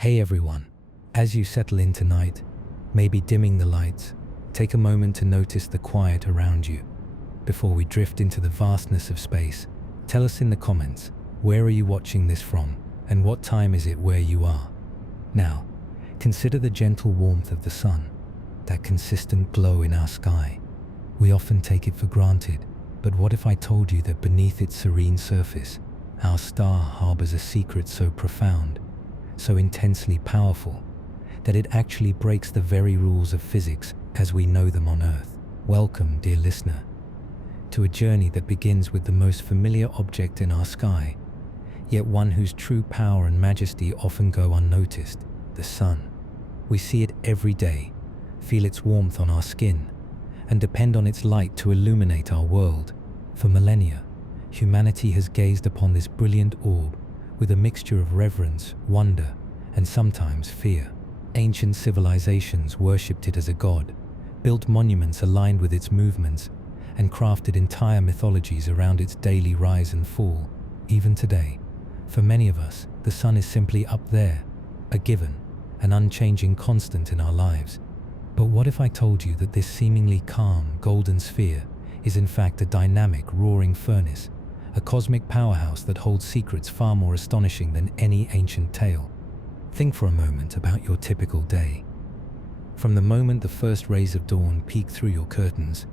Hey everyone, as you settle in tonight, maybe dimming the lights, take a moment to notice the quiet around you. Before we drift into the vastness of space, tell us in the comments, where are you watching this from and what time is it where you are? Now, consider the gentle warmth of the sun, that consistent glow in our sky. We often take it for granted, but what if I told you that beneath its serene surface, our star harbors a secret so profound, so intensely powerful, that it actually breaks the very rules of physics as we know them on Earth? Welcome, dear listener, to a journey that begins with the most familiar object in our sky, yet one whose true power and majesty often go unnoticed: the sun. We see it every day, feel its warmth on our skin, and depend on its light to illuminate our world. For millennia, humanity has gazed upon this brilliant orb with a mixture of reverence, wonder, and sometimes fear. Ancient civilizations worshipped it as a god, built monuments aligned with its movements, and crafted entire mythologies around its daily rise and fall. Even today, for many of us, the sun is simply up there, a given, an unchanging constant in our lives. But what if I told you that this seemingly calm, golden sphere is in fact a dynamic, roaring furnace, a cosmic powerhouse that holds secrets far more astonishing than any ancient tale? Think for a moment about your typical day. From the moment the first rays of dawn peek through your curtains,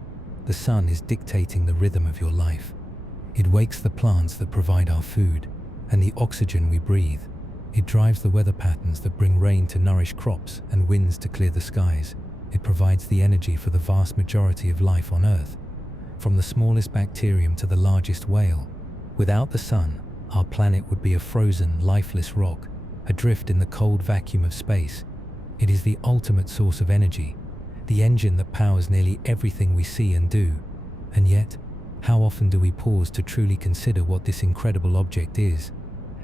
the sun is dictating the rhythm of your life. It wakes the plants that provide our food and the oxygen we breathe. It drives the weather patterns that bring rain to nourish crops and winds to clear the skies. It provides the energy for the vast majority of life on Earth, from the smallest bacterium to the largest whale. Without the sun, our planet would be a frozen, lifeless rock, adrift in the cold vacuum of space. It is the ultimate source of energy, the engine that powers nearly everything we see and do. And yet, how often do we pause to truly consider what this incredible object is,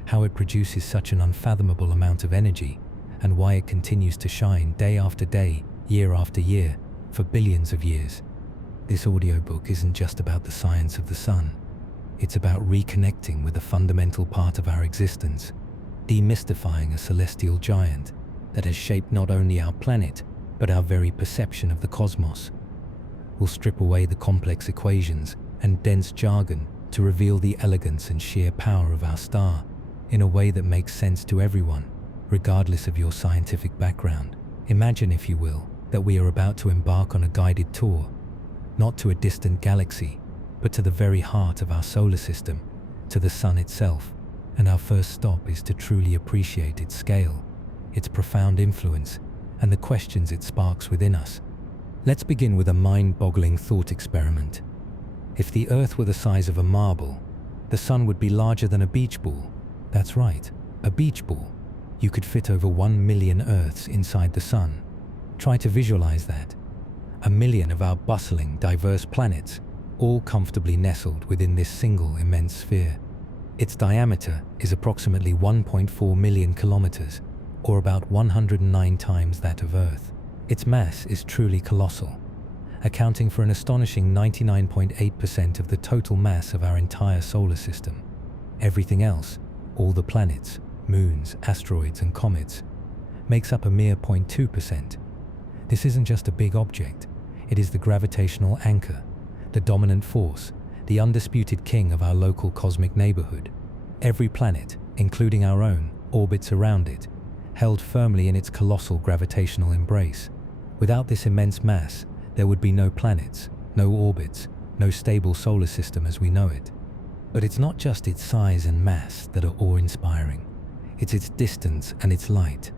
how it produces such an unfathomable amount of energy, and why it continues to shine day after day, year after year, for billions of years? This audiobook isn't just about the science of the sun. It's about reconnecting with a fundamental part of our existence, demystifying a celestial giant that has shaped not only our planet, but our very perception of the cosmos. We'll strip away the complex equations and dense jargon to reveal the elegance and sheer power of our star in a way that makes sense to everyone, regardless of your scientific background. Imagine, if you will, that we are about to embark on a guided tour, not to a distant galaxy, but to the very heart of our solar system, to the sun itself. And our first stop is to truly appreciate its scale, its profound influence, and the questions it sparks within us. Let's begin with a mind-boggling thought experiment. If the Earth were the size of a marble, the sun would be larger than a beach ball. That's right, a beach ball. You could fit over 1 million Earths inside the sun. Try to visualize that. 1 million of our bustling, diverse planets, all comfortably nestled within this single immense sphere. Its diameter is approximately 1.4 million kilometers, or about 109 times that of Earth. Its mass is truly colossal, accounting for an astonishing 99.8% of the total mass of our entire solar system. Everything else, all the planets, moons, asteroids, and comets, makes up a mere 0.2%. This isn't just a big object, it is the gravitational anchor, the dominant force, the undisputed king of our local cosmic neighborhood. Every planet, including our own, orbits around it, held firmly in its colossal gravitational embrace. Without this immense mass, there would be no planets, no orbits, no stable solar system as we know it. But it's not just its size and mass that are awe-inspiring. It's its distance and its light.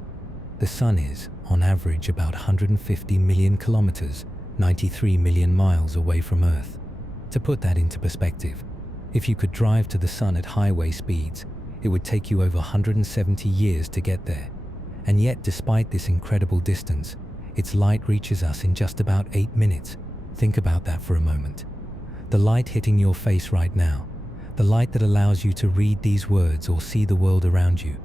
The sun is, on average, about 150 million kilometers, 93 million miles away from Earth. To put that into perspective, if you could drive to the sun at highway speeds, it would take you over 170 years to get there. And yet, despite this incredible distance, its light reaches us in just about 8 minutes. Think about that for a moment. The light hitting your face right now, the light that allows you to read these words or see the world around you,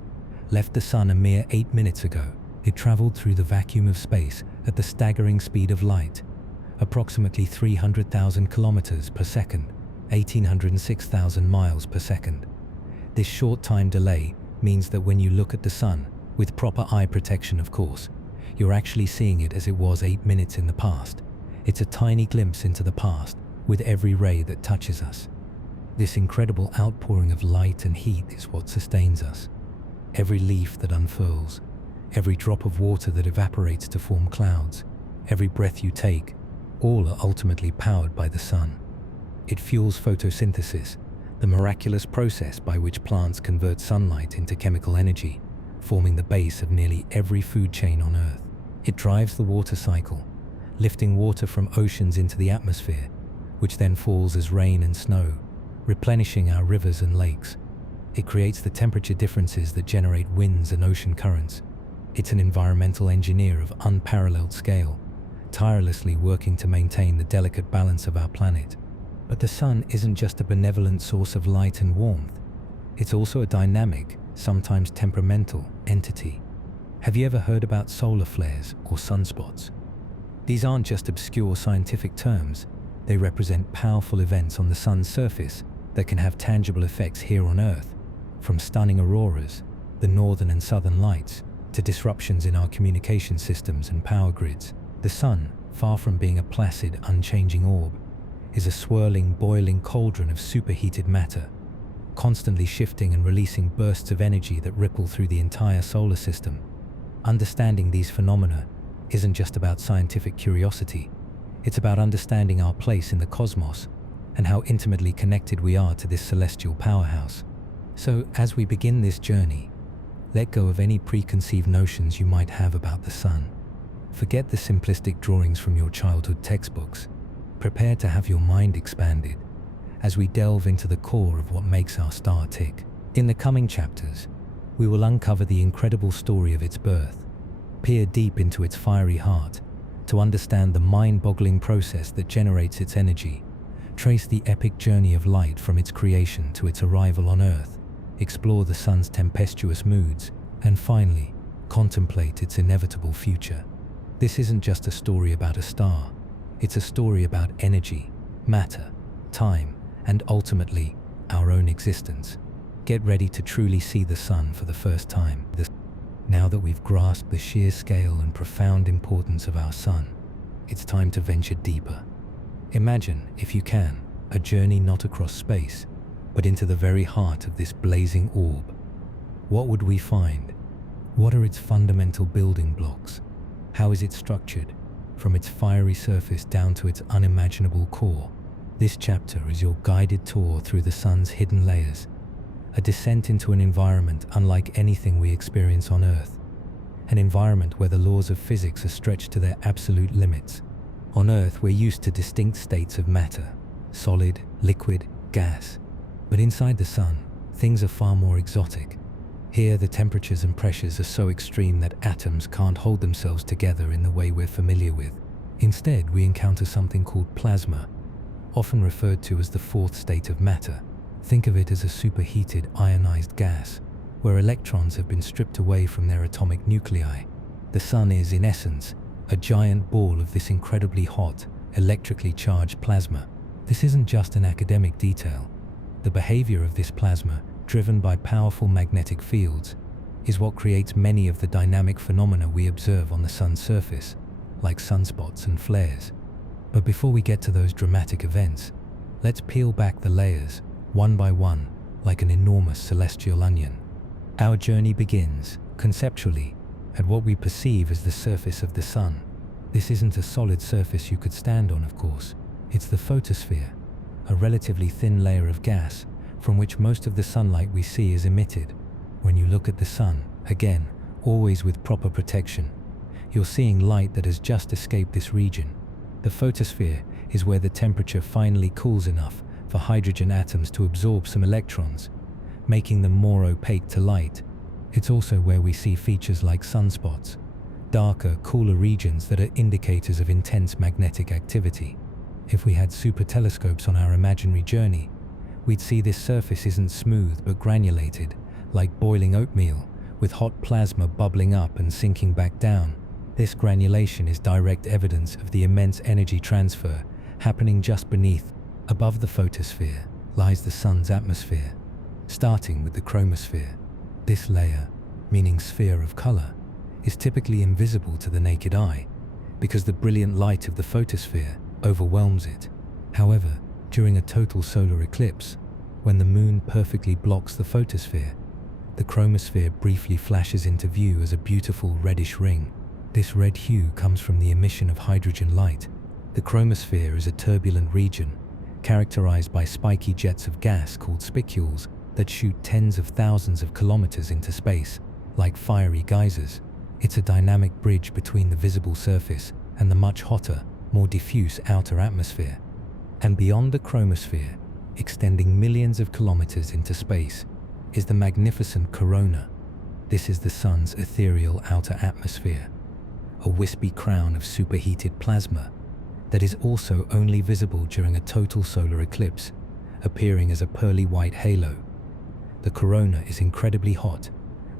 left the sun a mere 8 minutes ago. It traveled through the vacuum of space at the staggering speed of light, approximately 300,000 kilometers per second, 1,806,000 miles per second. This short time delay means that when you look at the sun, With proper eye protection, of course. You're actually seeing it as it was 8 minutes in the past. It's a tiny glimpse into the past with every ray that touches us. This incredible outpouring of light and heat is what sustains us. Every leaf that unfurls, every drop of water that evaporates to form clouds, every breath you take, all are ultimately powered by the sun. It fuels photosynthesis, the miraculous process by which plants convert sunlight into chemical energy, forming the base of nearly every food chain on Earth. It drives the water cycle, lifting water from oceans into the atmosphere, which then falls as rain and snow, replenishing our rivers and lakes. It creates the temperature differences that generate winds and ocean currents. It's an environmental engineer of unparalleled scale, tirelessly working to maintain the delicate balance of our planet. But the sun isn't just a benevolent source of light and warmth. It's also a dynamic, sometimes temperamental, entity. Have you ever heard about solar flares or sunspots? These aren't just obscure scientific terms. They represent powerful events on the sun's surface that can have tangible effects here on Earth, from stunning auroras, the northern and southern lights, to disruptions in our communication systems and power grids. The sun, far from being a placid, unchanging orb, is a swirling, boiling cauldron of superheated matter, constantly shifting and releasing bursts of energy that ripple through the entire solar system. Understanding these phenomena isn't just about scientific curiosity. It's about understanding our place in the cosmos and how intimately connected we are to this celestial powerhouse. So, as we begin this journey, let go of any preconceived notions you might have about the sun. Forget the simplistic drawings from your childhood textbooks. Prepare to have your mind expanded as we delve into the core of what makes our star tick. In the coming chapters, we will uncover the incredible story of its birth, peer deep into its fiery heart to understand the mind-boggling process that generates its energy, trace the epic journey of light from its creation to its arrival on Earth, explore the sun's tempestuous moods, and finally, contemplate its inevitable future. This isn't just a story about a star. It's a story about energy, matter, time, and ultimately, our own existence. Get ready to truly see the sun for the first time. Now that we've grasped the sheer scale and profound importance of our sun, it's time to venture deeper. Imagine, if you can, a journey not across space, but into the very heart of this blazing orb. What would we find? What are its fundamental building blocks? How is it structured, from its fiery surface down to its unimaginable core? This chapter is your guided tour through the sun's hidden layers, a descent into an environment unlike anything we experience on Earth, an environment where the laws of physics are stretched to their absolute limits. On Earth, we're used to distinct states of matter, solid, liquid, gas. But inside the sun, things are far more exotic. Here, the temperatures and pressures are so extreme that atoms can't hold themselves together in the way we're familiar with. Instead, we encounter something called plasma, often referred to as the fourth state of matter. Think of it as a superheated ionized gas, where electrons have been stripped away from their atomic nuclei. The sun is, in essence, a giant ball of this incredibly hot, electrically charged plasma. This isn't just an academic detail. The behavior of this plasma, driven by powerful magnetic fields, is what creates many of the dynamic phenomena we observe on the sun's surface, like sunspots and flares. But before we get to those dramatic events, let's peel back the layers, one by one, like an enormous celestial onion. Our journey begins, conceptually, at what we perceive as the surface of the sun. This isn't a solid surface you could stand on, of course. It's the photosphere, a relatively thin layer of gas from which most of the sunlight we see is emitted. When you look at the sun, again, always with proper protection, you're seeing light that has just escaped this region. The photosphere is where the temperature finally cools enough for hydrogen atoms to absorb some electrons, making them more opaque to light. It's also where we see features like sunspots, darker, cooler regions that are indicators of intense magnetic activity. If we had super telescopes on our imaginary journey, we'd see this surface isn't smooth but granulated, like boiling oatmeal, with hot plasma bubbling up and sinking back down. This granulation is direct evidence of the immense energy transfer happening just beneath. Above the photosphere lies the sun's atmosphere, starting with the chromosphere. This layer, meaning sphere of color, is typically invisible to the naked eye because the brilliant light of the photosphere overwhelms it. However, during a total solar eclipse, when the moon perfectly blocks the photosphere, the chromosphere briefly flashes into view as a beautiful reddish ring. This red hue comes from the emission of hydrogen light. The chromosphere is a turbulent region characterized by spiky jets of gas called spicules that shoot tens of thousands of kilometers into space, like fiery geysers. It's a dynamic bridge between the visible surface and the much hotter, more diffuse outer atmosphere. And beyond the chromosphere, extending millions of kilometers into space, is the magnificent corona. This is the sun's ethereal outer atmosphere, a wispy crown of superheated plasma that is also only visible during a total solar eclipse, appearing as a pearly white halo. The corona is incredibly hot,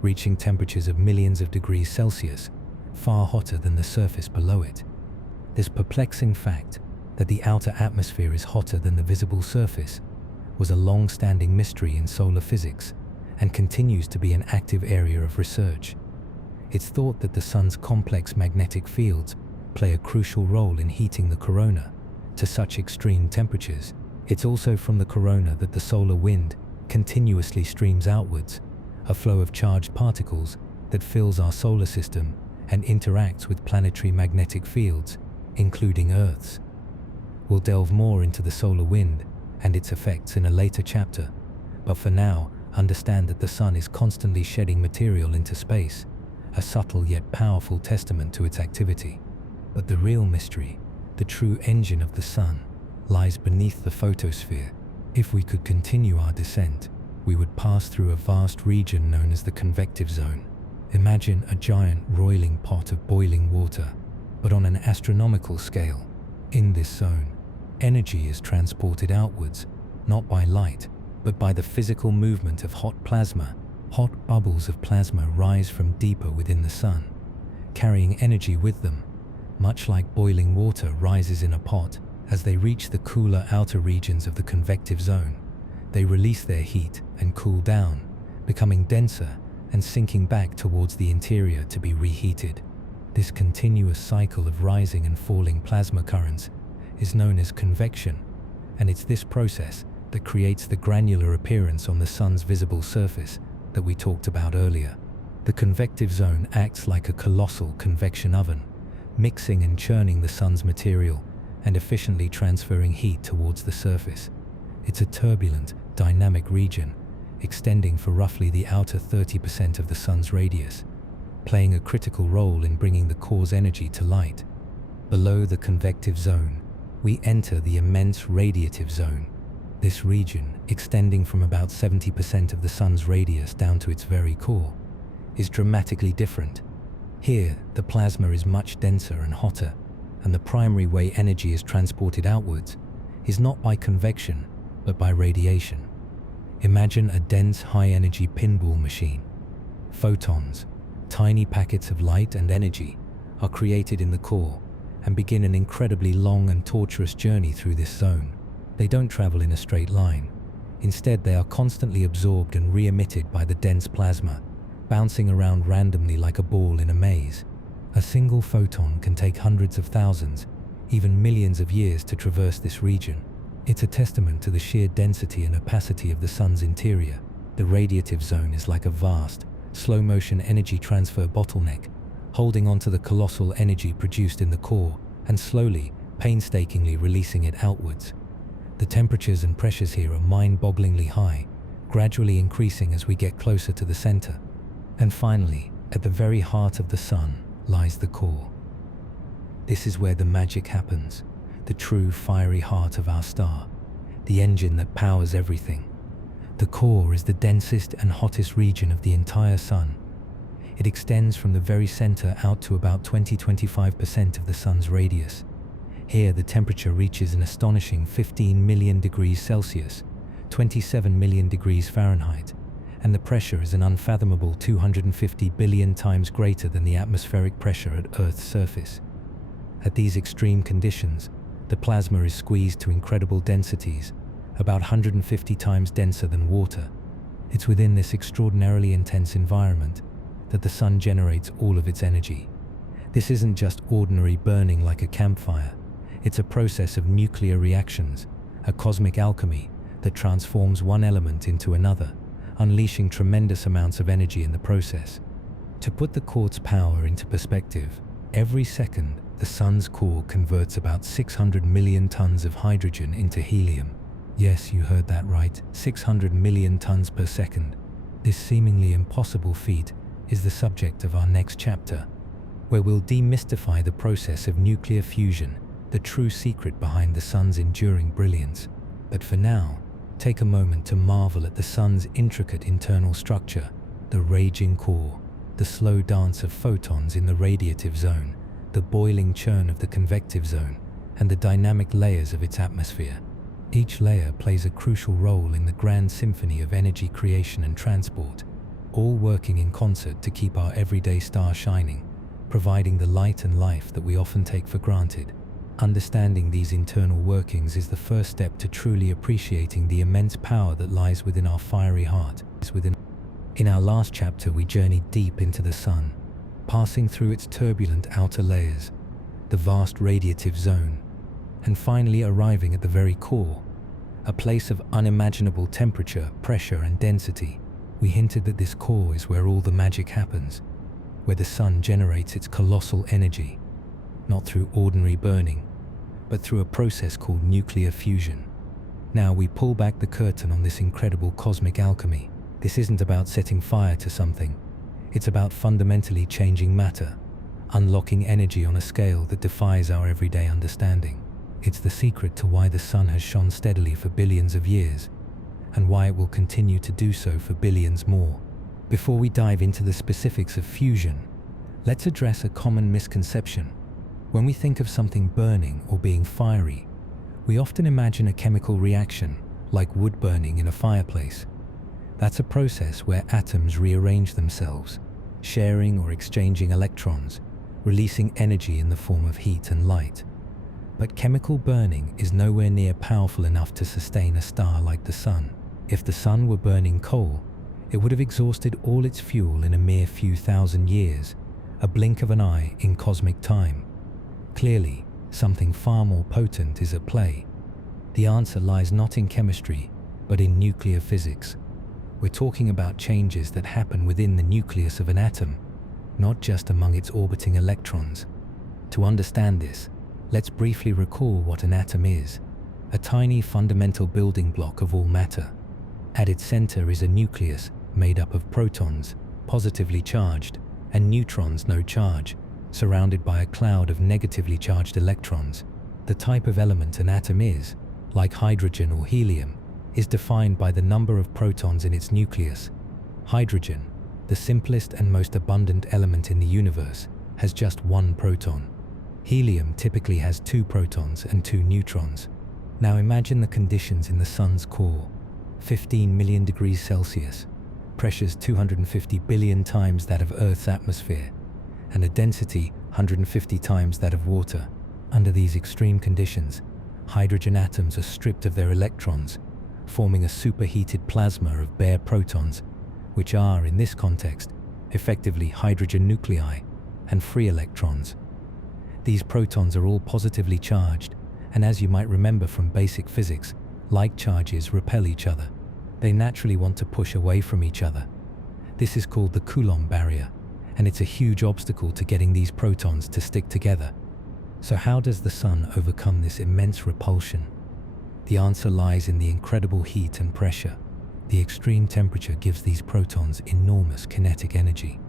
reaching temperatures of millions of degrees Celsius, far hotter than the surface below it. This perplexing fact that the outer atmosphere is hotter than the visible surface was a long-standing mystery in solar physics and continues to be an active area of research. It's thought that the sun's complex magnetic fields play a crucial role in heating the corona to such extreme temperatures. It's also from the corona that the solar wind continuously streams outwards, a flow of charged particles that fills our solar system and interacts with planetary magnetic fields, including Earth's. We'll delve more into the solar wind and its effects in a later chapter, but for now, understand that the sun is constantly shedding material into space, a subtle yet powerful testament to its activity. But the real mystery, the true engine of the sun, lies beneath the photosphere. If we could continue our descent, we would pass through a vast region known as the convective zone. Imagine a giant roiling pot of boiling water, but on an astronomical scale. In this zone, energy is transported outwards, not by light, but by the physical movement of hot plasma. Hot bubbles of plasma rise from deeper within the sun, carrying energy with them, much like boiling water rises in a pot. As they reach the cooler outer regions of the convective zone, they release their heat and cool down, becoming denser and sinking back towards the interior to be reheated. This continuous cycle of rising and falling plasma currents is known as convection, and it's this process that creates the granular appearance on the sun's visible surface that we talked about earlier. The convective zone acts like a colossal convection oven, mixing and churning the sun's material and efficiently transferring heat towards the surface. It's a turbulent, dynamic region, extending for roughly the outer 30% of the sun's radius, playing a critical role in bringing the core's energy to light. Below the convective zone, we enter the immense radiative zone. This region, extending from about 70% of the sun's radius down to its very core, is dramatically different. Here, the plasma is much denser and hotter, and the primary way energy is transported outwards is not by convection, but by radiation. Imagine a dense, high-energy pinball machine. Photons, tiny packets of light and energy, are created in the core and begin an incredibly long and torturous journey through this zone. They don't travel in a straight line. Instead, they are constantly absorbed and re-emitted by the dense plasma, bouncing around randomly like a ball in a maze. A single photon can take hundreds of thousands, even millions of years to traverse this region. It's a testament to the sheer density and opacity of the sun's interior. The radiative zone is like a vast, slow-motion energy transfer bottleneck, holding onto the colossal energy produced in the core and slowly, painstakingly releasing it outwards. The temperatures and pressures here are mind-bogglingly high, gradually increasing as we get closer to the center. And finally, at the very heart of the sun lies the core. This is where the magic happens, the true fiery heart of our star, the engine that powers everything. The core is the densest and hottest region of the entire sun. It extends from the very center out to about 20–25% of the sun's radius. Here, the temperature reaches an astonishing 15 million degrees Celsius, 27 million degrees Fahrenheit, and the pressure is an unfathomable 250 billion times greater than the atmospheric pressure at Earth's surface. At these extreme conditions, the plasma is squeezed to incredible densities, about 150 times denser than water. It's within this extraordinarily intense environment that the sun generates all of its energy. This isn't just ordinary burning like a campfire. It's a process of nuclear reactions, a cosmic alchemy that transforms one element into another, unleashing tremendous amounts of energy in the process. To put the core's power into perspective, every second the sun's core converts about 600 million tons of hydrogen into helium. Yes, you heard that right, 600 million tons per second. This seemingly impossible feat is the subject of our next chapter, where we'll demystify the process of nuclear fusion, the true secret behind the sun's enduring brilliance. But for now, take a moment to marvel at the sun's intricate internal structure, the raging core, the slow dance of photons in the radiative zone, the boiling churn of the convective zone, and the dynamic layers of its atmosphere. Each layer plays a crucial role in the grand symphony of energy creation and transport, all working in concert to keep our everyday star shining, providing the light and life that we often take for granted. Understanding these internal workings is the first step to truly appreciating the immense power that lies within our fiery heart. In our last chapter, we journeyed deep into the sun, passing through its turbulent outer layers, the vast radiative zone, and finally arriving at the very core, a place of unimaginable temperature, pressure, and density. We hinted that this core is where all the magic happens, where the sun generates its colossal energy, not through ordinary burning, but through a process called nuclear fusion. Now we pull back the curtain on this incredible cosmic alchemy. This isn't about setting fire to something. It's about fundamentally changing matter, unlocking energy on a scale that defies our everyday understanding. It's the secret to why the sun has shone steadily for billions of years, and why it will continue to do so for billions more. Before we dive into the specifics of fusion, let's address a common misconception. When we think of something burning or being fiery, we often imagine a chemical reaction, like wood burning in a fireplace. That's a process where atoms rearrange themselves, sharing or exchanging electrons, releasing energy in the form of heat and light. But chemical burning is nowhere near powerful enough to sustain a star like the sun. If the sun were burning coal, it would have exhausted all its fuel in a mere few thousand years, a blink of an eye in cosmic time. Clearly, something far more potent is at play. The answer lies not in chemistry, but in nuclear physics. We're talking about changes that happen within the nucleus of an atom, not just among its orbiting electrons. To understand this, let's briefly recall what an atom is: a tiny fundamental building block of all matter. At its center is a nucleus made up of protons, positively charged, and neutrons, no charge, surrounded by a cloud of negatively charged electrons. The type of element an atom is, like hydrogen or helium, is defined by the number of protons in its nucleus. Hydrogen, the simplest and most abundant element in the universe, has just one proton. Helium typically has 2 protons and 2 neutrons. Now imagine the conditions in the sun's core: 15 million degrees Celsius, pressures 250 billion times that of Earth's atmosphere, and a density 150 times that of water. Under these extreme conditions, hydrogen atoms are stripped of their electrons, forming a superheated plasma of bare protons, which are, in this context, effectively hydrogen nuclei and free electrons. These protons are all positively charged, and as you might remember from basic physics, like charges repel each other. They naturally want to push away from each other. This is called the Coulomb barrier, and it's a huge obstacle to getting these protons to stick together. So how does the sun overcome this immense repulsion? The answer lies in the incredible heat and pressure. The extreme temperature gives these protons enormous kinetic energy.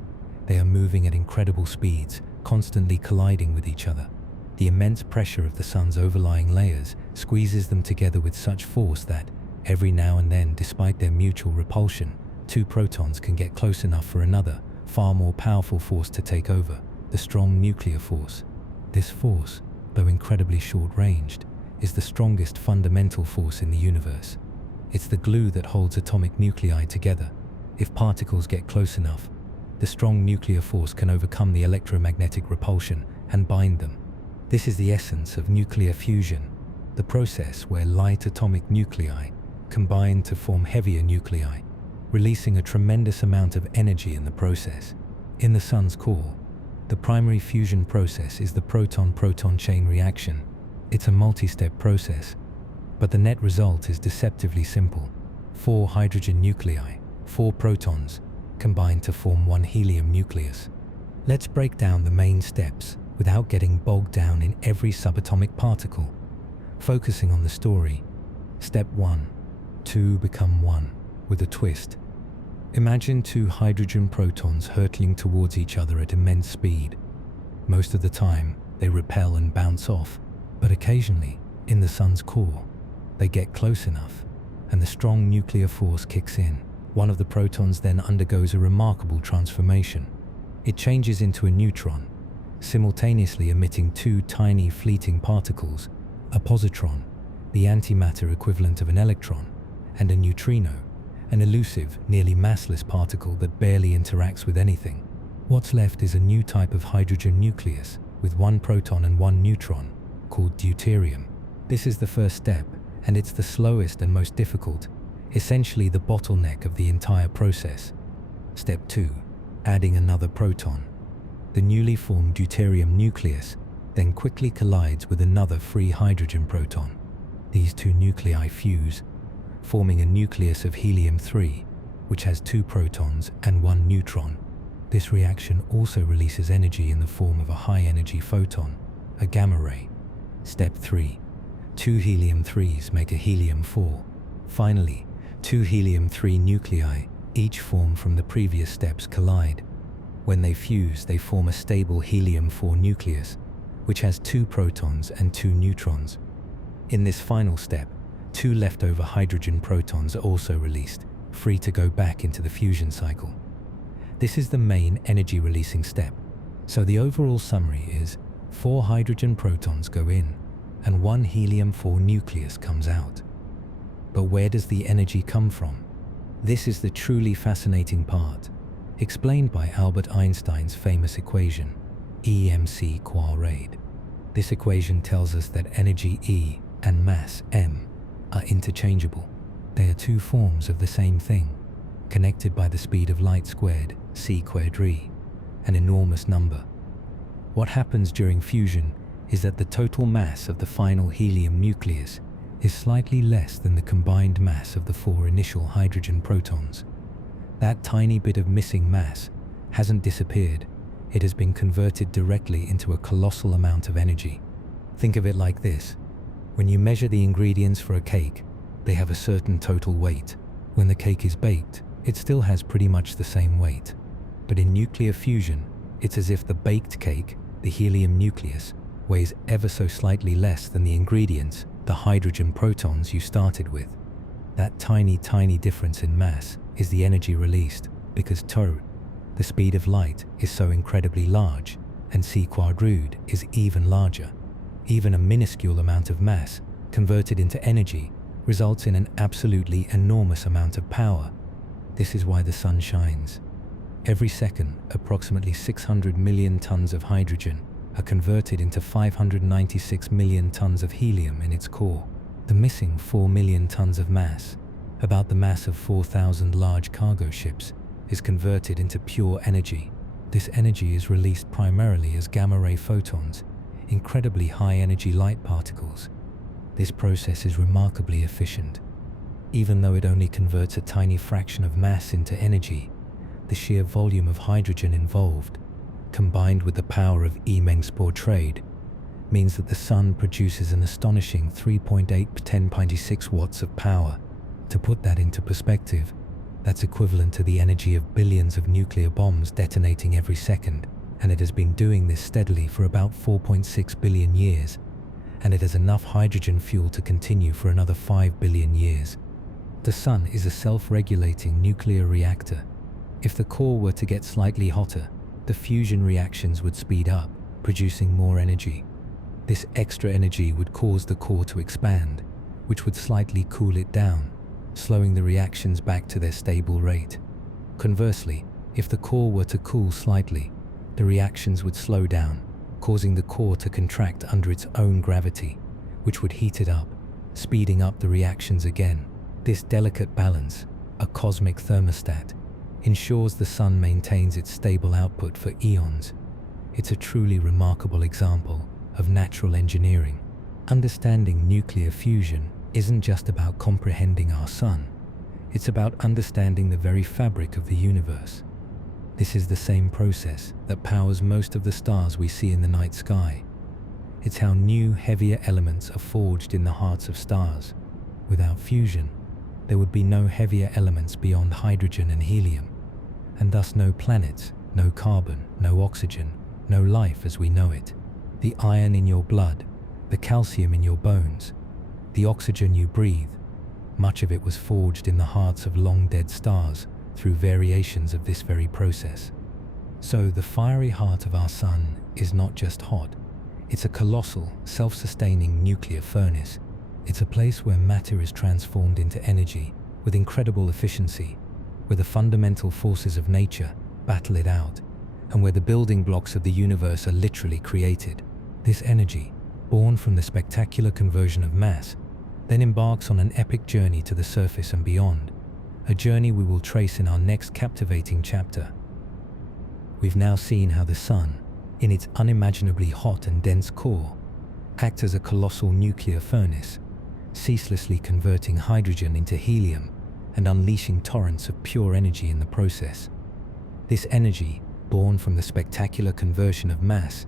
They are moving at incredible speeds, constantly colliding with each other. The immense pressure of the sun's overlying layers squeezes them together with such force that, every now and then, despite their mutual repulsion, 2 protons can get close enough for another, far more powerful force to take over: the strong nuclear force. This force, though incredibly short-ranged, is the strongest fundamental force in the universe. It's the glue that holds atomic nuclei together. If particles get close enough, the strong nuclear force can overcome the electromagnetic repulsion and bind them. This is the essence of nuclear fusion, the process where light atomic nuclei combine to form heavier nuclei, releasing a tremendous amount of energy in the process. In the Sun's core, the primary fusion process is the proton-proton chain reaction. It's a multi-step process, but the net result is deceptively simple. 4 hydrogen nuclei, 4 protons, combine to form 1 helium nucleus. Let's break down the main steps without getting bogged down in every subatomic particle. Focusing on the story. Step 1. 2 become 1, with a twist. Imagine 2 hydrogen protons hurtling towards each other at immense speed. Most of the time, they repel and bounce off, but occasionally, in the Sun's core, they get close enough, and the strong nuclear force kicks in. One of the protons then undergoes a remarkable transformation. It changes into a neutron, simultaneously emitting 2 tiny fleeting particles, a positron, the antimatter equivalent of an electron, and a neutrino, an elusive, nearly massless particle that barely interacts with anything. What's left is a new type of hydrogen nucleus with 1 proton and 1 neutron, called deuterium. This is the first step, and it's the slowest and most difficult, essentially the bottleneck of the entire process. Step 2. Adding another proton. The newly formed deuterium nucleus then quickly collides with another free hydrogen proton. These 2 nuclei fuse, forming a nucleus of helium-3, which has 2 protons and 1 neutron. This reaction also releases energy in the form of a high-energy photon, a gamma ray. Step 3. 2 helium-3s make a helium-4. Finally, 2 helium-3 nuclei, each formed from the previous steps, collide. When they fuse, they form a stable helium-4 nucleus, which has 2 protons and 2 neutrons. In this final step, 2 leftover hydrogen protons are also released, free to go back into the fusion cycle. This is the main energy-releasing step. So the overall summary is 4 hydrogen protons go in, and 1 helium-4 nucleus comes out. But where does the energy come from? This is the truly fascinating part, explained by Albert Einstein's famous equation, E mc qua rad. This equation tells us that energy E and mass m are interchangeable. They are 2 forms of the same thing, connected by the speed of light squared, c quadri, an enormous number. What happens during fusion is that the total mass of the final helium nucleus is slightly less than the combined mass of the 4 initial hydrogen protons. That tiny bit of missing mass hasn't disappeared, it has been converted directly into a colossal amount of energy. Think of it like this. When you measure the ingredients for a cake, they have a certain total weight. When the cake is baked, it still has pretty much the same weight. But in nuclear fusion, it's as if the baked cake, the helium nucleus, weighs ever so slightly less than the ingredients, the hydrogen protons you started with. That tiny difference in mass is the energy released, because tau, the speed of light, is so incredibly large, and c quadruped is even larger. Even a minuscule amount of mass, converted into energy, results in an absolutely enormous amount of power. This is why the sun shines. Every second, approximately 600 million tons of hydrogen are converted into 596 million tons of helium in its core. The missing 4 million tons of mass, about the mass of 4,000 large cargo ships, is converted into pure energy. This energy is released primarily as gamma-ray photons, incredibly high-energy light particles. This process is remarkably efficient. Even though it only converts a tiny fraction of mass into energy, the sheer volume of hydrogen involved, combined with the power of E mc portrayed, means that the sun produces an astonishing 3.8 × 10⁻⁶ watts of power. To put that into perspective, that's equivalent to the energy of billions of nuclear bombs detonating every second, and it has been doing this steadily for about 4.6 billion years, and it has enough hydrogen fuel to continue for another 5 billion years. The sun is a self-regulating nuclear reactor. If the core were to get slightly hotter, the fusion reactions would speed up, producing more energy. This extra energy would cause the core to expand, which would slightly cool it down, slowing the reactions back to their stable rate. Conversely, if the core were to cool slightly, the reactions would slow down, causing the core to contract under its own gravity, which would heat it up, speeding up the reactions again. This delicate balance, a cosmic thermostat, ensures the sun maintains its stable output for eons. It's a truly remarkable example of natural engineering. Understanding nuclear fusion isn't just about comprehending our sun. It's about understanding the very fabric of the universe. This is the same process that powers most of the stars we see in the night sky. It's how new, heavier elements are forged in the hearts of stars. Without fusion, there would be no heavier elements beyond hydrogen and helium, and thus no planets, no carbon, no oxygen, no life as we know it. The iron in your blood, the calcium in your bones, the oxygen you breathe, much of it was forged in the hearts of long-dead stars through variations of this very process. So the fiery heart of our sun is not just hot, it's a colossal, self-sustaining nuclear furnace. It's a place where matter is transformed into energy with incredible efficiency, where the fundamental forces of nature battle it out, and where the building blocks of the universe are literally created. This energy, born from the spectacular conversion of mass, then embarks on an epic journey to the surface and beyond, a journey we will trace in our next captivating chapter. We've now seen how the sun, in its unimaginably hot and dense core, acts as a colossal nuclear furnace, ceaselessly converting hydrogen into helium and unleashing torrents of pure energy in the process. This energy, born from the spectacular conversion of mass,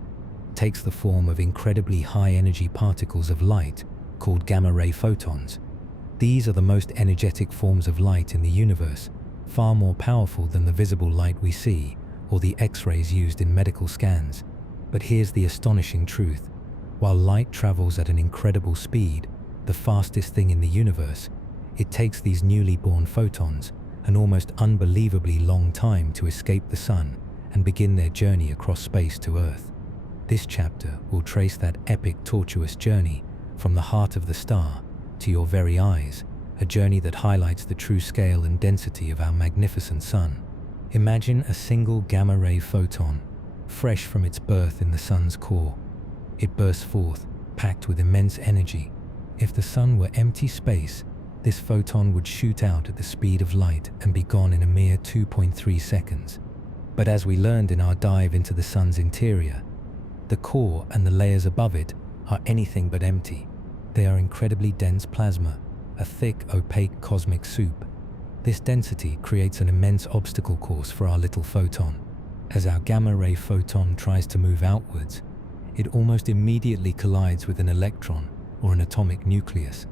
takes the form of incredibly high-energy particles of light called gamma-ray photons. These are the most energetic forms of light in the universe, far more powerful than the visible light we see or the X-rays used in medical scans. But here's the astonishing truth. While light travels at an incredible speed, the fastest thing in the universe, it takes these newly born photons an almost unbelievably long time to escape the sun and begin their journey across space to Earth. This chapter will trace that epic, tortuous journey from the heart of the star to your very eyes, a journey that highlights the true scale and density of our magnificent sun. Imagine a single gamma-ray photon, fresh from its birth in the sun's core. It bursts forth, packed with immense energy. If the sun were empty space, this photon would shoot out at the speed of light and be gone in a mere 2.3 seconds. But as we learned in our dive into the sun's interior, the core and the layers above it are anything but empty. They are incredibly dense plasma, a thick, opaque cosmic soup. This density creates an immense obstacle course for our little photon. As our gamma-ray photon tries to move outwards, it almost immediately collides with an electron or an atomic nucleus.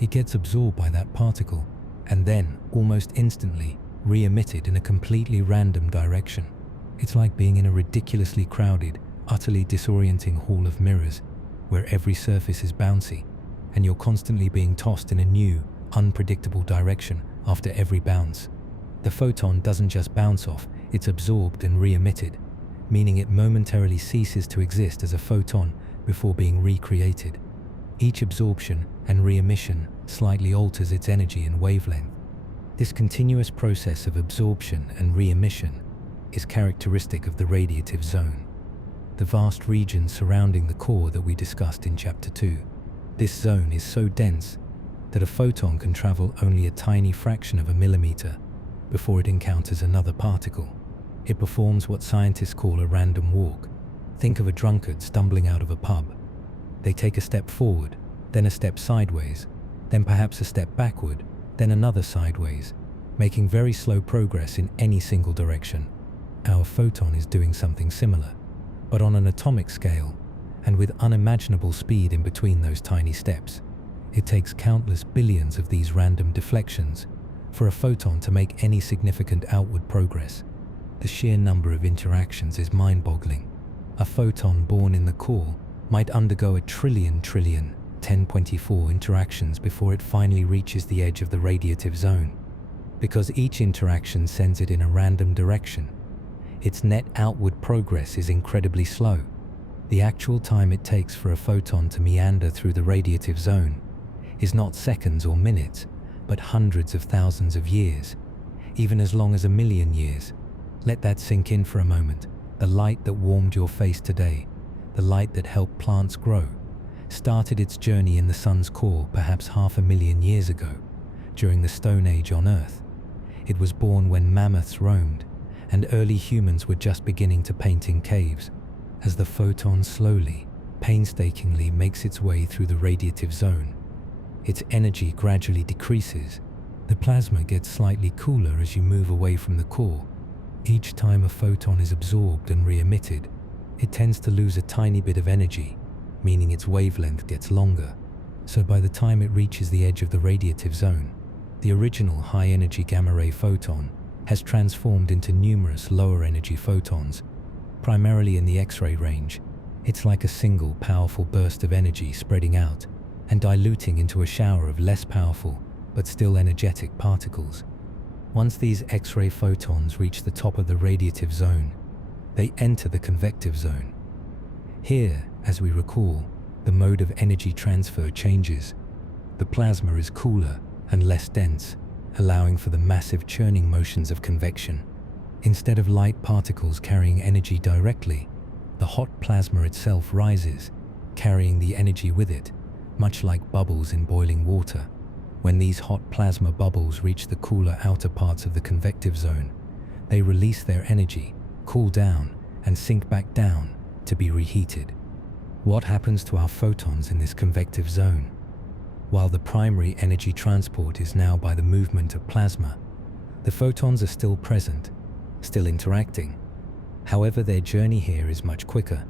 It gets absorbed by that particle and then, almost instantly, re-emitted in a completely random direction. It's like being in a ridiculously crowded, utterly disorienting hall of mirrors, where every surface is bouncy, and you're constantly being tossed in a new, unpredictable direction after every bounce. The photon doesn't just bounce off, it's absorbed and re-emitted, meaning it momentarily ceases to exist as a photon before being recreated. Each absorption and re-emission slightly alters its energy and wavelength. This continuous process of absorption and re-emission is characteristic of the radiative zone, the vast region surrounding the core that we discussed in Chapter 2. This zone is so dense that a photon can travel only a tiny fraction of a millimeter before it encounters another particle. It performs what scientists call a random walk. Think of a drunkard stumbling out of a pub. They take a step forward, then a step sideways, then perhaps a step backward, then another sideways, making very slow progress in any single direction. Our photon is doing something similar, but on an atomic scale, and with unimaginable speed in between those tiny steps. It takes countless billions of these random deflections for a photon to make any significant outward progress. The sheer number of interactions is mind-boggling. A photon born in the core might undergo a trillion 1024 interactions before it finally reaches the edge of the radiative zone. Because each interaction sends it in a random direction, its net outward progress is incredibly slow. The actual time it takes for a photon to meander through the radiative zone is not seconds or minutes, but hundreds of thousands of years, even as long as 1,000,000 years. Let that sink in for a moment. The light that warmed your face today, the light that helped plants grow, started its journey in the sun's core perhaps 500,000 years ago, during the Stone Age on Earth. It was born when mammoths roamed, and early humans were just beginning to paint in caves. As the photon slowly, painstakingly makes its way through the radiative zone, its energy gradually decreases. The plasma gets slightly cooler as you move away from the core. Each time a photon is absorbed and re-emitted, it tends to lose a tiny bit of energy, meaning its wavelength gets longer. So by the time it reaches the edge of the radiative zone, the original high-energy gamma-ray photon has transformed into numerous lower-energy photons, primarily in the X-ray range. It's like a single powerful burst of energy spreading out and diluting into a shower of less powerful but still energetic particles. Once these X-ray photons reach the top of the radiative zone, they enter the convective zone. Here, as we recall, the mode of energy transfer changes. The plasma is cooler and less dense, allowing for the massive churning motions of convection. Instead of light particles carrying energy directly, the hot plasma itself rises, carrying the energy with it, much like bubbles in boiling water. When these hot plasma bubbles reach the cooler outer parts of the convective zone, they release their energy, cool down, and sink back down to be reheated. What happens to our photons in this convective zone? While the primary energy transport is now by the movement of plasma, the photons are still present, still interacting. However, their journey here is much quicker.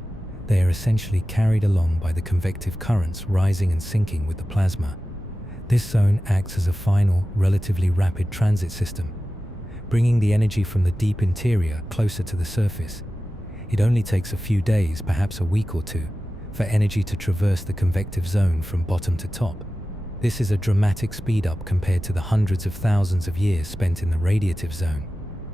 They are essentially carried along by the convective currents rising and sinking with the plasma. This zone acts as a final, relatively rapid transit system, bringing the energy from the deep interior closer to the surface. It only takes a few days, perhaps a week or two, for energy to traverse the convective zone from bottom to top. This is a dramatic speed up compared to the hundreds of thousands of years spent in the radiative zone.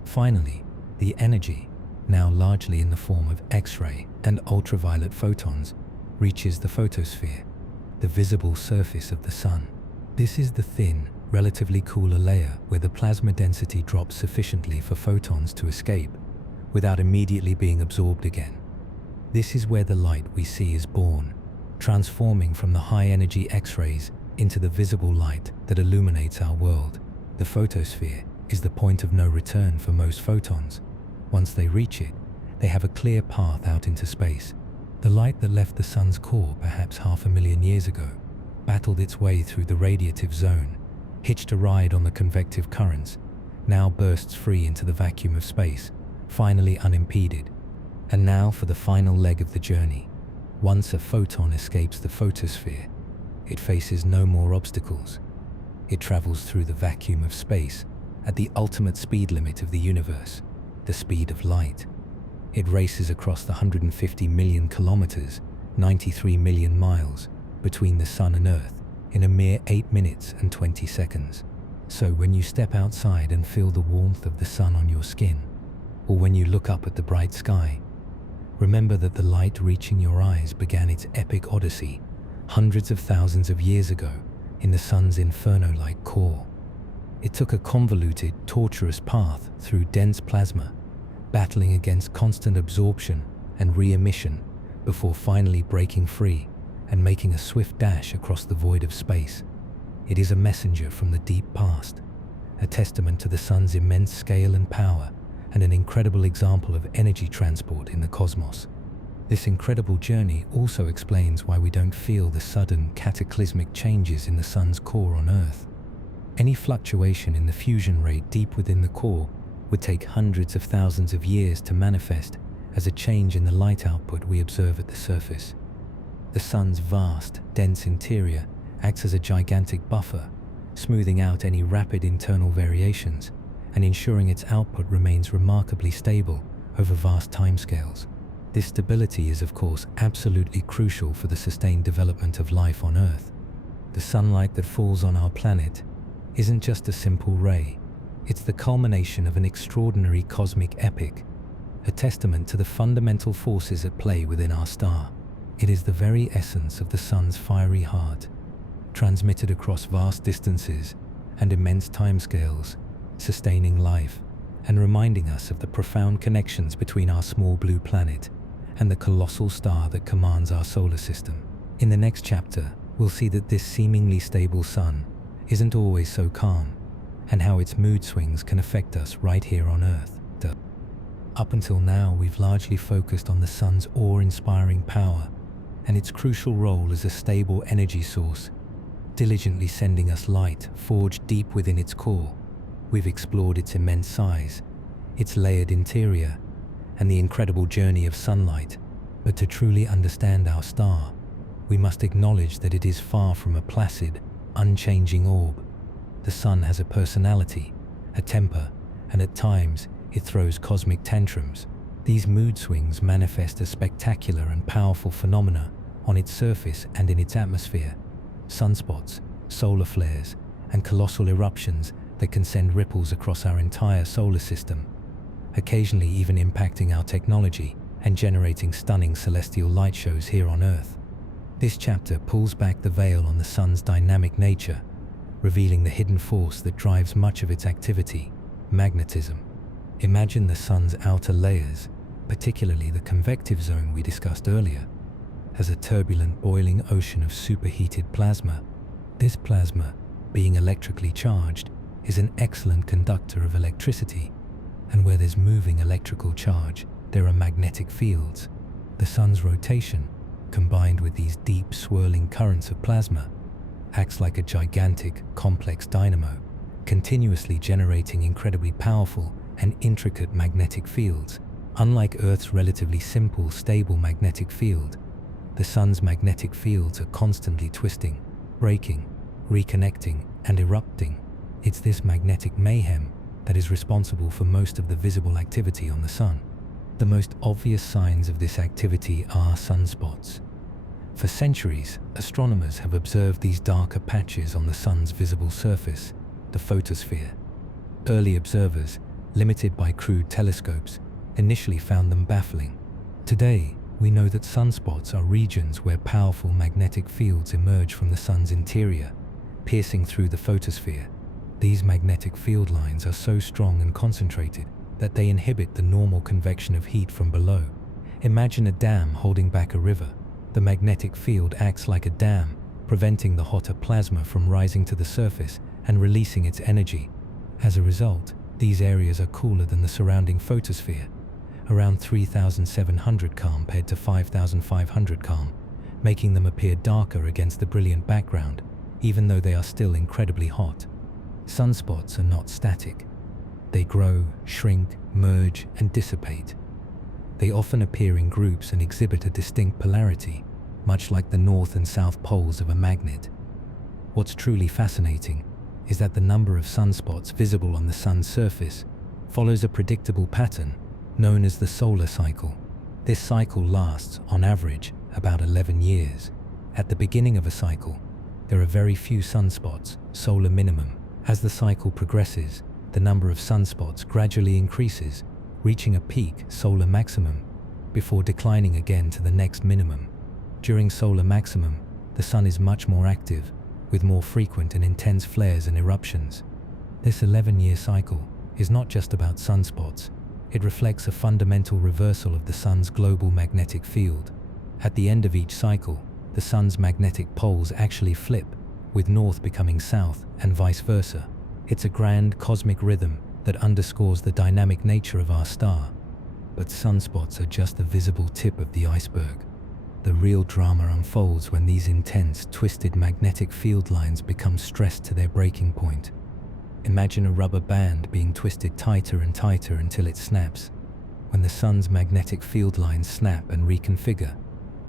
Finally, the energy, now largely in the form of X-ray and ultraviolet photons, reaches the photosphere, the visible surface of the sun. This is the thin, relatively cooler layer where the plasma density drops sufficiently for photons to escape without immediately being absorbed again. This is where the light we see is born, transforming from the high-energy X-rays into the visible light that illuminates our world. The photosphere is the point of no return for most photons. Once they reach it, they have a clear path out into space. The light that left the sun's core perhaps 500,000 years ago battled its way through the radiative zone, hitched a ride on the convective currents, now bursts free into the vacuum of space, finally unimpeded. And now for the final leg of the journey. Once a photon escapes the photosphere, it faces no more obstacles. It travels through the vacuum of space at the ultimate speed limit of the universe, the speed of light. It races across the 150 million kilometers, 93 million miles, between the sun and Earth in a mere 8 minutes and 20 seconds. So when you step outside and feel the warmth of the sun on your skin, or when you look up at the bright sky, remember that the light reaching your eyes began its epic odyssey hundreds of thousands of years ago in the sun's inferno-like core. It took a convoluted, tortuous path through dense plasma, battling against constant absorption and re-emission before finally breaking free and making a swift dash across the void of space. It is a messenger from the deep past, a testament to the sun's immense scale and power, and an incredible example of energy transport in the cosmos. This incredible journey also explains why we don't feel the sudden, cataclysmic changes in the sun's core on Earth. Any fluctuation in the fusion rate deep within the core would take hundreds of thousands of years to manifest as a change in the light output we observe at the surface. The sun's vast, dense interior acts as a gigantic buffer, smoothing out any rapid internal variations and ensuring its output remains remarkably stable over vast timescales. This stability is, of course, absolutely crucial for the sustained development of life on Earth. The sunlight that falls on our planet isn't just a simple ray. It's the culmination of an extraordinary cosmic epic, a testament to the fundamental forces at play within our star. It is the very essence of the sun's fiery heart, transmitted across vast distances and immense timescales, sustaining life and reminding us of the profound connections between our small blue planet and the colossal star that commands our solar system. In the next chapter, we'll see that this seemingly stable sun isn't always so calm, and how its mood swings can affect us right here on Earth. Up until now, we've largely focused on the sun's awe-inspiring power and its crucial role as a stable energy source, diligently sending us light forged deep within its core. We've explored its immense size, its layered interior, and the incredible journey of sunlight. But to truly understand our star, we must acknowledge that it is far from a placid, unchanging orb. The sun has a personality, a temper, and at times it throws cosmic tantrums. These mood swings manifest as spectacular and powerful phenomena on its surface and in its atmosphere. Sunspots, solar flares, and colossal eruptions that can send ripples across our entire solar system, occasionally even impacting our technology and generating stunning celestial light shows here on Earth. This chapter pulls back the veil on the sun's dynamic nature, revealing the hidden force that drives much of its activity: magnetism. Imagine the sun's outer layers, particularly the convective zone we discussed earlier, as a turbulent, boiling ocean of superheated plasma. This plasma, being electrically charged, is an excellent conductor of electricity, and where there's moving electrical charge, there are magnetic fields. The sun's rotation, combined with these deep, swirling currents of plasma, acts like a gigantic, complex dynamo, continuously generating incredibly powerful and intricate magnetic fields. Unlike Earth's relatively simple, stable magnetic field, the sun's magnetic fields are constantly twisting, breaking, reconnecting, and erupting. It's this magnetic mayhem that is responsible for most of the visible activity on the sun. The most obvious signs of this activity are sunspots. For centuries, astronomers have observed these darker patches on the sun's visible surface, the photosphere. Early observers, limited by crude telescopes, initially found them baffling. Today, we know that sunspots are regions where powerful magnetic fields emerge from the sun's interior, piercing through the photosphere. These magnetic field lines are so strong and concentrated that they inhibit the normal convection of heat from below. Imagine a dam holding back a river. The magnetic field acts like a dam, preventing the hotter plasma from rising to the surface and releasing its energy. As a result, these areas are cooler than the surrounding photosphere, around 3,700 Kelvin compared to 5,500 Kelvin, making them appear darker against the brilliant background, even though they are still incredibly hot. Sunspots are not static. They grow, shrink, merge, and dissipate. They often appear in groups and exhibit a distinct polarity, much like the north and south poles of a magnet. What's truly fascinating is that the number of sunspots visible on the sun's surface follows a predictable pattern known as the solar cycle. This cycle lasts, on average, about 11 years. At the beginning of a cycle, there are very few sunspots, solar minimum. As the cycle progresses, the number of sunspots gradually increases, reaching a peak, solar maximum, before declining again to the next minimum. During solar maximum, the sun is much more active, with more frequent and intense flares and eruptions. This 11-year cycle is not just about sunspots. It reflects a fundamental reversal of the sun's global magnetic field. At the end of each cycle, the sun's magnetic poles actually flip, with north becoming south and vice versa. It's a grand cosmic rhythm that underscores the dynamic nature of our star. But sunspots are just the visible tip of the iceberg. The real drama unfolds when these intense, twisted magnetic field lines become stressed to their breaking point. Imagine a rubber band being twisted tighter and tighter until it snaps. When the sun's magnetic field lines snap and reconfigure,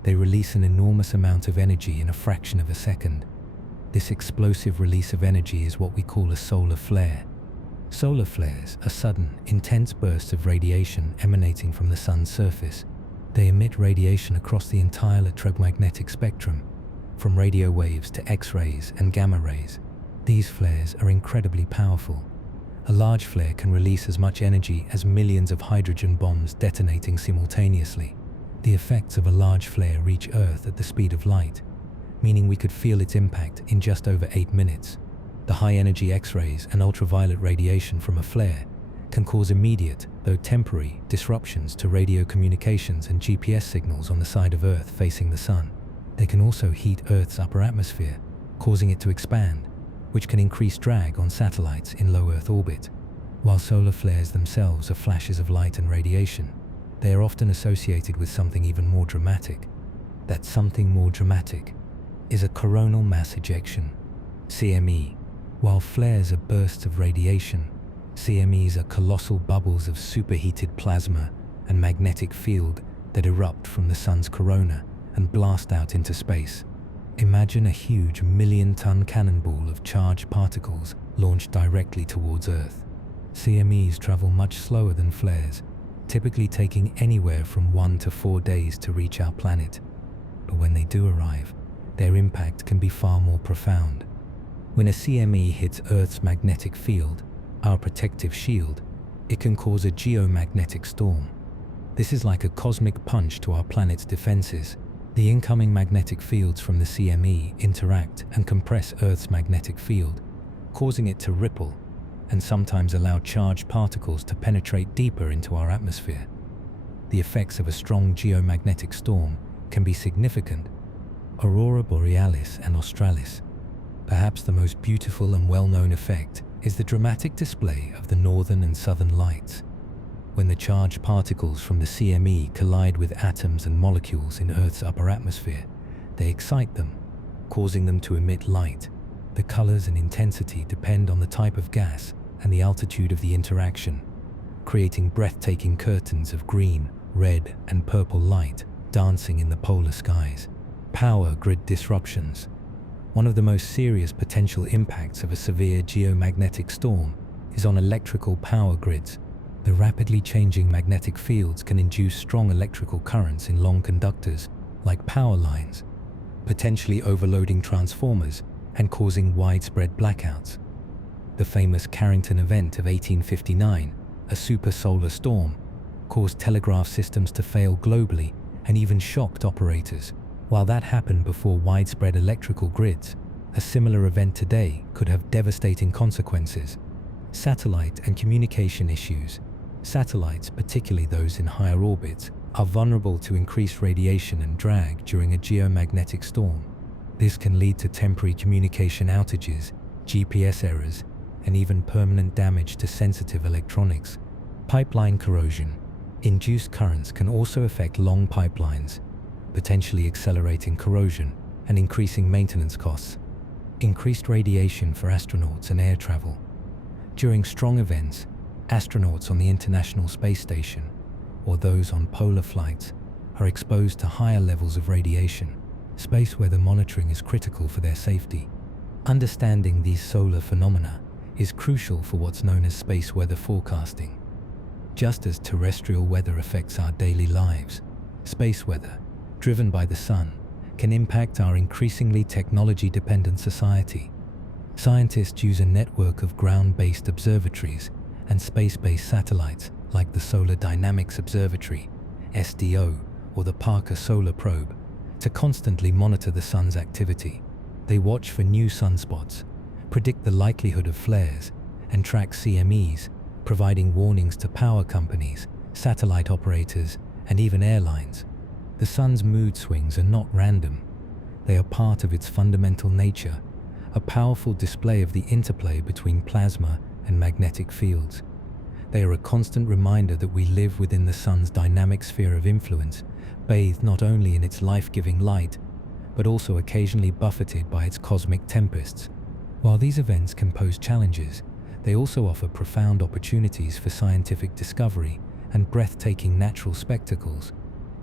they release an enormous amount of energy in a fraction of a second. This explosive release of energy is what we call a solar flare. Solar flares are sudden, intense bursts of radiation emanating from the sun's surface. They emit radiation across the entire electromagnetic spectrum, from radio waves to X-rays and gamma rays. These flares are incredibly powerful. A large flare can release as much energy as millions of hydrogen bombs detonating simultaneously. The effects of a large flare reach Earth at the speed of light, meaning we could feel its impact in just over 8 minutes. The high-energy X-rays and ultraviolet radiation from a flare can cause immediate, though temporary, disruptions to radio communications and GPS signals on the side of Earth facing the sun. They can also heat Earth's upper atmosphere, causing it to expand, which can increase drag on satellites in low Earth orbit. While solar flares themselves are flashes of light and radiation, they are often associated with something even more dramatic. That something more dramatic is a coronal mass ejection, CME. While flares are bursts of radiation, CMEs are colossal bubbles of superheated plasma and magnetic field that erupt from the sun's corona and blast out into space. Imagine a huge million-ton cannonball of charged particles launched directly towards Earth. CMEs travel much slower than flares, typically taking anywhere from 1 to 4 days to reach our planet. But when they do arrive, their impact can be far more profound. When a CME hits Earth's magnetic field, our protective shield, it can cause a geomagnetic storm. This is like a cosmic punch to our planet's defenses. The incoming magnetic fields from the CME interact and compress Earth's magnetic field, causing it to ripple and sometimes allow charged particles to penetrate deeper into our atmosphere. The effects of a strong geomagnetic storm can be significant. Aurora borealis and australis. Perhaps the most beautiful and well-known effect is the dramatic display of the northern and southern lights. When the charged particles from the CME collide with atoms and molecules in Earth's upper atmosphere, they excite them, causing them to emit light. The colors and intensity depend on the type of gas and the altitude of the interaction, creating breathtaking curtains of green, red, and purple light dancing in the polar skies. Power grid disruptions. One of the most serious potential impacts of a severe geomagnetic storm is on electrical power grids. The rapidly changing magnetic fields can induce strong electrical currents in long conductors, like power lines, potentially overloading transformers and causing widespread blackouts. The famous Carrington event of 1859, a super solar storm, caused telegraph systems to fail globally and even shocked operators. While that happened before widespread electrical grids, a similar event today could have devastating consequences. Satellite and communication issues. Satellites, particularly those in higher orbits, are vulnerable to increased radiation and drag during a geomagnetic storm. This can lead to temporary communication outages, GPS errors, and even permanent damage to sensitive electronics. Pipeline corrosion. Induced currents can also affect long pipelines, potentially accelerating corrosion and increasing maintenance costs. Increased radiation for astronauts and air travel. During strong events, astronauts on the International Space Station or those on polar flights are exposed to higher levels of radiation. Space weather monitoring is critical for their safety. Understanding these solar phenomena is crucial for what's known as space weather forecasting. Just as terrestrial weather affects our daily lives, space weather, driven by the sun, can impact our increasingly technology-dependent society. Scientists use a network of ground-based observatories and space-based satellites like the Solar Dynamics Observatory, SDO, or the Parker Solar Probe, to constantly monitor the sun's activity. They watch for new sunspots, predict the likelihood of flares, and track CMEs, providing warnings to power companies, satellite operators, and even airlines. The sun's mood swings are not random. They are part of its fundamental nature, a powerful display of the interplay between plasma and magnetic fields. They are a constant reminder that we live within the sun's dynamic sphere of influence, bathed not only in its life-giving light, but also occasionally buffeted by its cosmic tempests. While these events can pose challenges, they also offer profound opportunities for scientific discovery and breathtaking natural spectacles.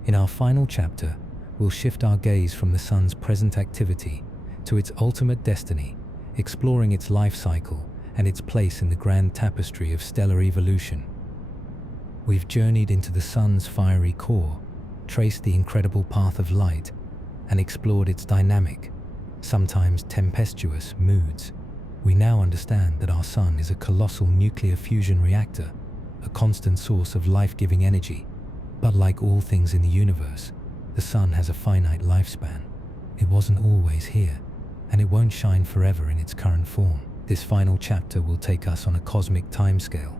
In our final chapter, we'll shift our gaze from the sun's present activity to its ultimate destiny, exploring its life cycle and its place in the grand tapestry of stellar evolution. We've journeyed into the sun's fiery core, traced the incredible path of light, and explored its dynamic, sometimes tempestuous moods. We now understand that our sun is a colossal nuclear fusion reactor, a constant source of life-giving energy. But like all things in the universe, the sun has a finite lifespan. It wasn't always here, and it won't shine forever in its current form. This final chapter will take us on a cosmic timescale,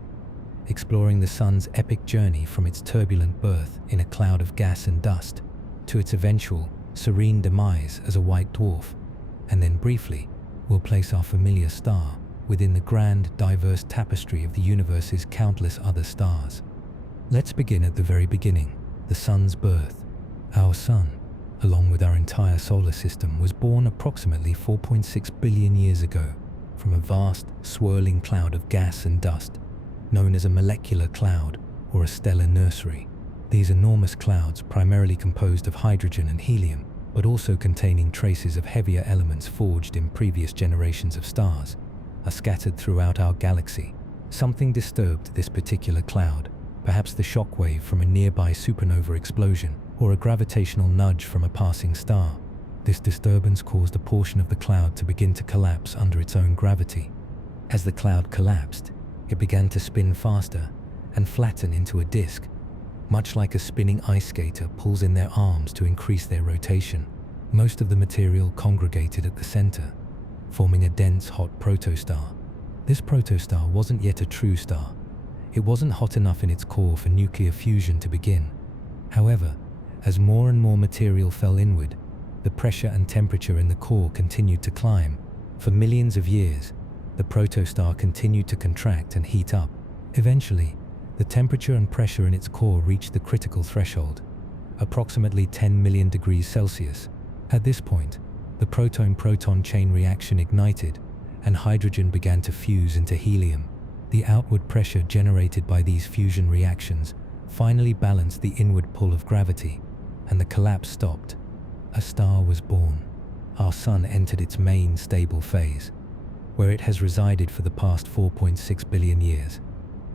exploring the sun's epic journey from its turbulent birth in a cloud of gas and dust to its eventual, serene demise as a white dwarf. And then briefly, we'll place our familiar star within the grand, diverse tapestry of the universe's countless other stars. Let's begin at the very beginning, the Sun's birth. Our Sun, along with our entire solar system, was born approximately 4.6 billion years ago from a vast, swirling cloud of gas and dust, known as a molecular cloud or a stellar nursery. These enormous clouds, primarily composed of hydrogen and helium, but also containing traces of heavier elements forged in previous generations of stars, are scattered throughout our galaxy. Something disturbed this particular cloud, perhaps the shock wave from a nearby supernova explosion or a gravitational nudge from a passing star. This disturbance caused a portion of the cloud to begin to collapse under its own gravity. As the cloud collapsed, it began to spin faster and flatten into a disk, much like a spinning ice skater pulls in their arms to increase their rotation. Most of the material congregated at the center, forming a dense, hot protostar. This protostar wasn't yet a true star. It wasn't hot enough in its core for nuclear fusion to begin. However, as more and more material fell inward, the pressure and temperature in the core continued to climb. For millions of years, the protostar continued to contract and heat up. Eventually, the temperature and pressure in its core reached the critical threshold, approximately 10 million degrees Celsius. At this point, the proton-proton chain reaction ignited, and hydrogen began to fuse into helium. The outward pressure generated by these fusion reactions finally balanced the inward pull of gravity, and the collapse stopped. A star was born. Our Sun entered its main stable phase, where it has resided for the past 4.6 billion years.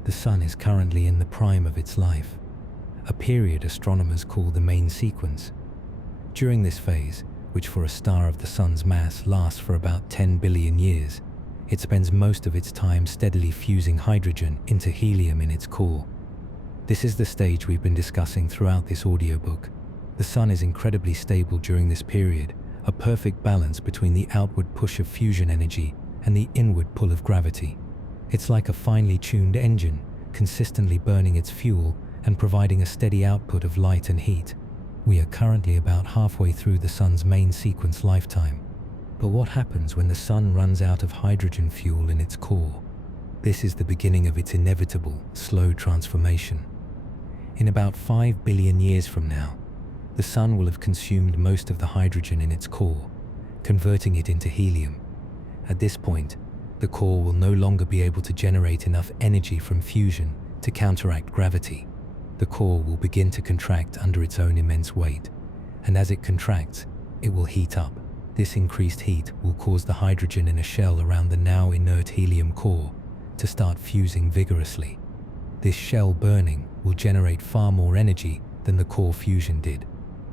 The Sun is currently in the prime of its life, a period astronomers call the main sequence. During this phase, which for a star of the Sun's mass lasts for about 10 billion years, it spends most of its time steadily fusing hydrogen into helium in its core. This is the stage we've been discussing throughout this audiobook. The Sun is incredibly stable during this period, a perfect balance between the outward push of fusion energy and the inward pull of gravity. It's like a finely tuned engine, consistently burning its fuel and providing a steady output of light and heat. We are currently about halfway through the Sun's main sequence lifetime. But what happens when the Sun runs out of hydrogen fuel in its core? This is the beginning of its inevitable, slow transformation. In about 5 billion years from now, the Sun will have consumed most of the hydrogen in its core, converting it into helium. At this point, the core will no longer be able to generate enough energy from fusion to counteract gravity. The core will begin to contract under its own immense weight, and as it contracts, it will heat up. This increased heat will cause the hydrogen in a shell around the now inert helium core to start fusing vigorously. This shell burning will generate far more energy than the core fusion did.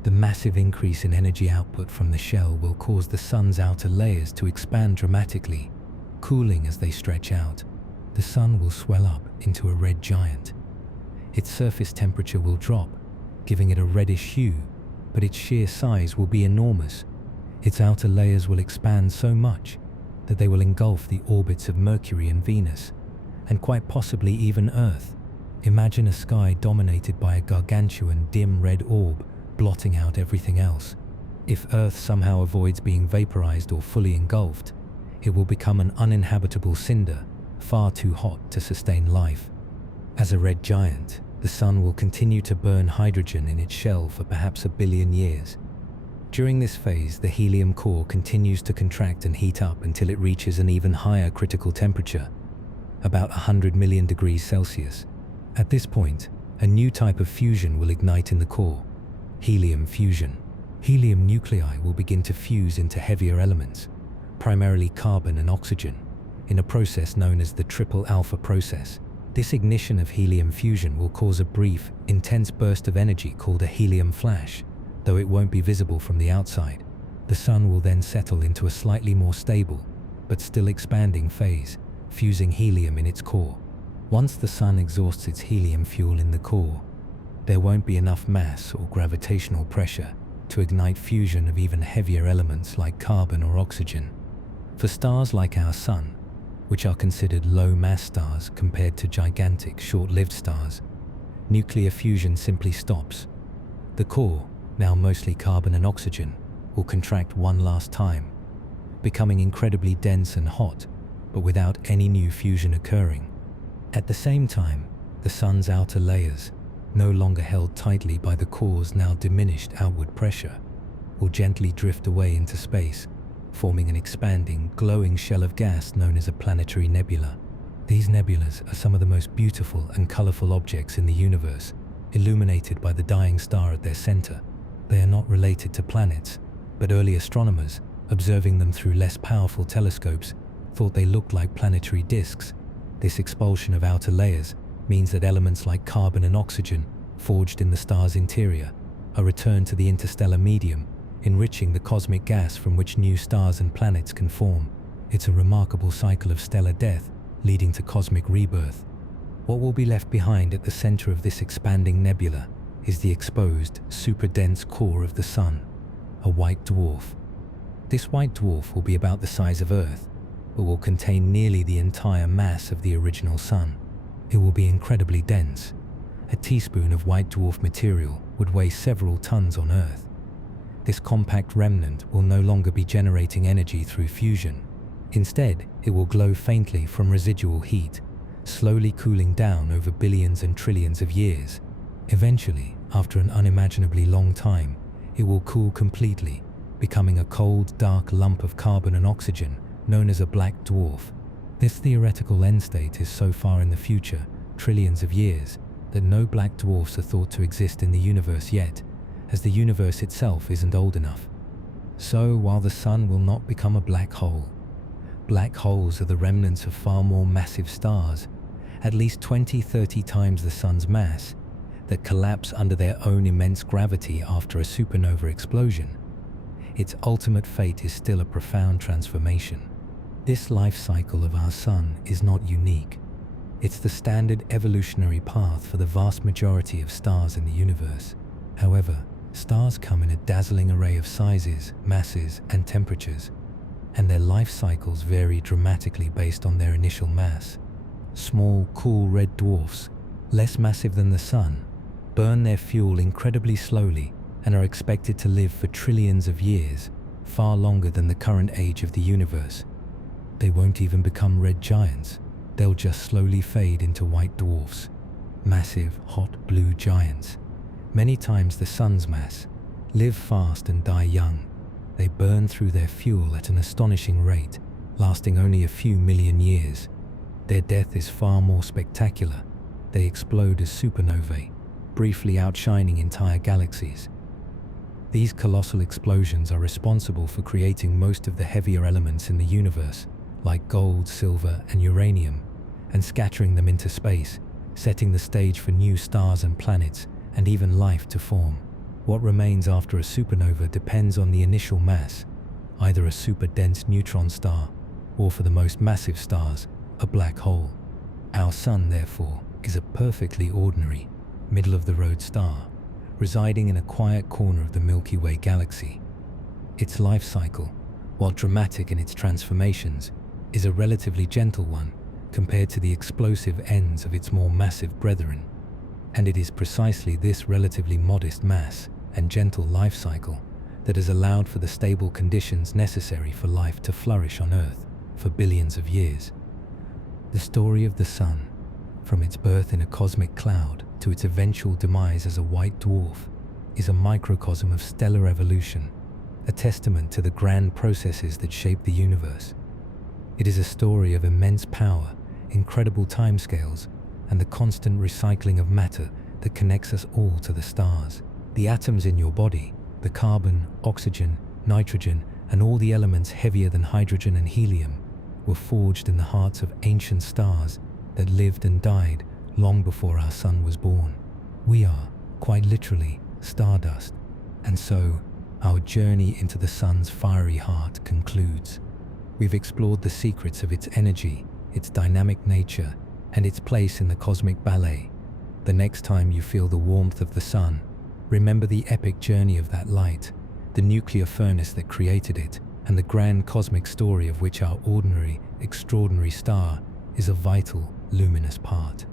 The massive increase in energy output from the shell will cause the Sun's outer layers to expand dramatically, cooling as they stretch out. The Sun will swell up into a red giant. Its surface temperature will drop, giving it a reddish hue, but its sheer size will be enormous. Its outer layers will expand so much that they will engulf the orbits of Mercury and Venus, and quite possibly even Earth. Imagine a sky dominated by a gargantuan dim red orb blotting out everything else. If Earth somehow avoids being vaporized or fully engulfed, it will become an uninhabitable cinder, far too hot to sustain life. As a red giant, the Sun will continue to burn hydrogen in its shell for perhaps 1 billion years. During this phase, the helium core continues to contract and heat up until it reaches an even higher critical temperature, about 100 million degrees Celsius. At this point, a new type of fusion will ignite in the core: helium fusion. Helium nuclei will begin to fuse into heavier elements, primarily carbon and oxygen, in a process known as the triple alpha process. This ignition of helium fusion will cause a brief, intense burst of energy called a helium flash, though it won't be visible from the outside. The Sun will then settle into a slightly more stable, but still expanding phase, fusing helium in its core. Once the Sun exhausts its helium fuel in the core, there won't be enough mass or gravitational pressure to ignite fusion of even heavier elements like carbon or oxygen. For stars like our Sun, which are considered low-mass stars compared to gigantic, short-lived stars, nuclear fusion simply stops. The core, now mostly carbon and oxygen, will contract one last time, becoming incredibly dense and hot, but without any new fusion occurring. At the same time, the sun's outer layers, no longer held tightly by the core's now diminished outward pressure, will gently drift away into space, forming an expanding, glowing shell of gas known as a planetary nebula. These nebulas are some of the most beautiful and colorful objects in the universe, illuminated by the dying star at their center. They are not related to planets, but early astronomers, observing them through less powerful telescopes, thought they looked like planetary disks. This expulsion of outer layers means that elements like carbon and oxygen, forged in the star's interior, are returned to the interstellar medium, enriching the cosmic gas from which new stars and planets can form. It's a remarkable cycle of stellar death, leading to cosmic rebirth. What will be left behind at the center of this expanding nebula is the exposed, super-dense core of the Sun, a white dwarf. This white dwarf will be about the size of Earth, but will contain nearly the entire mass of the original Sun. It will be incredibly dense. A teaspoon of white dwarf material would weigh several tons on Earth. This compact remnant will no longer be generating energy through fusion. Instead, it will glow faintly from residual heat, slowly cooling down over billions and trillions of years. Eventually, after an unimaginably long time, it will cool completely, becoming a cold, dark lump of carbon and oxygen known as a black dwarf. This theoretical end state is so far in the future, trillions of years, that no black dwarfs are thought to exist in the universe yet, as the universe itself isn't old enough. So, while the Sun will not become a black hole, black holes are the remnants of far more massive stars, at least 20-30 times the Sun's mass, that collapse under their own immense gravity after a supernova explosion. Its ultimate fate is still a profound transformation. This life cycle of our Sun is not unique. It's the standard evolutionary path for the vast majority of stars in the universe. However, stars come in a dazzling array of sizes, masses, and temperatures, and their life cycles vary dramatically based on their initial mass. Small, cool red dwarfs, less massive than the Sun, burn their fuel incredibly slowly and are expected to live for trillions of years, far longer than the current age of the universe. They won't even become red giants. They'll just slowly fade into white dwarfs, massive, hot blue giants, many times the Sun's mass, live fast and die young. They burn through their fuel at an astonishing rate, lasting only a few million years. Their death is far more spectacular. They explode as supernovae, briefly outshining entire galaxies. These colossal explosions are responsible for creating most of the heavier elements in the universe, like gold, silver, and uranium, and scattering them into space, setting the stage for new stars and planets, and even life to form. What remains after a supernova depends on the initial mass, either a super-dense neutron star, or for the most massive stars, a black hole. Our Sun, therefore, is a perfectly ordinary, middle-of-the-road star, residing in a quiet corner of the Milky Way galaxy. Its life cycle, while dramatic in its transformations, is a relatively gentle one compared to the explosive ends of its more massive brethren. And it is precisely this relatively modest mass and gentle life cycle that has allowed for the stable conditions necessary for life to flourish on Earth for billions of years. The story of the Sun, from its birth in a cosmic cloud to its eventual demise as a white dwarf, is a microcosm of stellar evolution, a testament to the grand processes that shape the universe. It is a story of immense power, incredible timescales, and the constant recycling of matter that connects us all to the stars. The atoms in your body, the carbon, oxygen, nitrogen, and all the elements heavier than hydrogen and helium, were forged in the hearts of ancient stars that lived and died long before our Sun was born. We are, quite literally, stardust, and so our journey into the Sun's fiery heart concludes. We've explored the secrets of its energy, its dynamic nature, and its place in the cosmic ballet. The next time you feel the warmth of the Sun, remember the epic journey of that light, the nuclear furnace that created it, and the grand cosmic story of which our ordinary, extraordinary star is a vital, luminous part.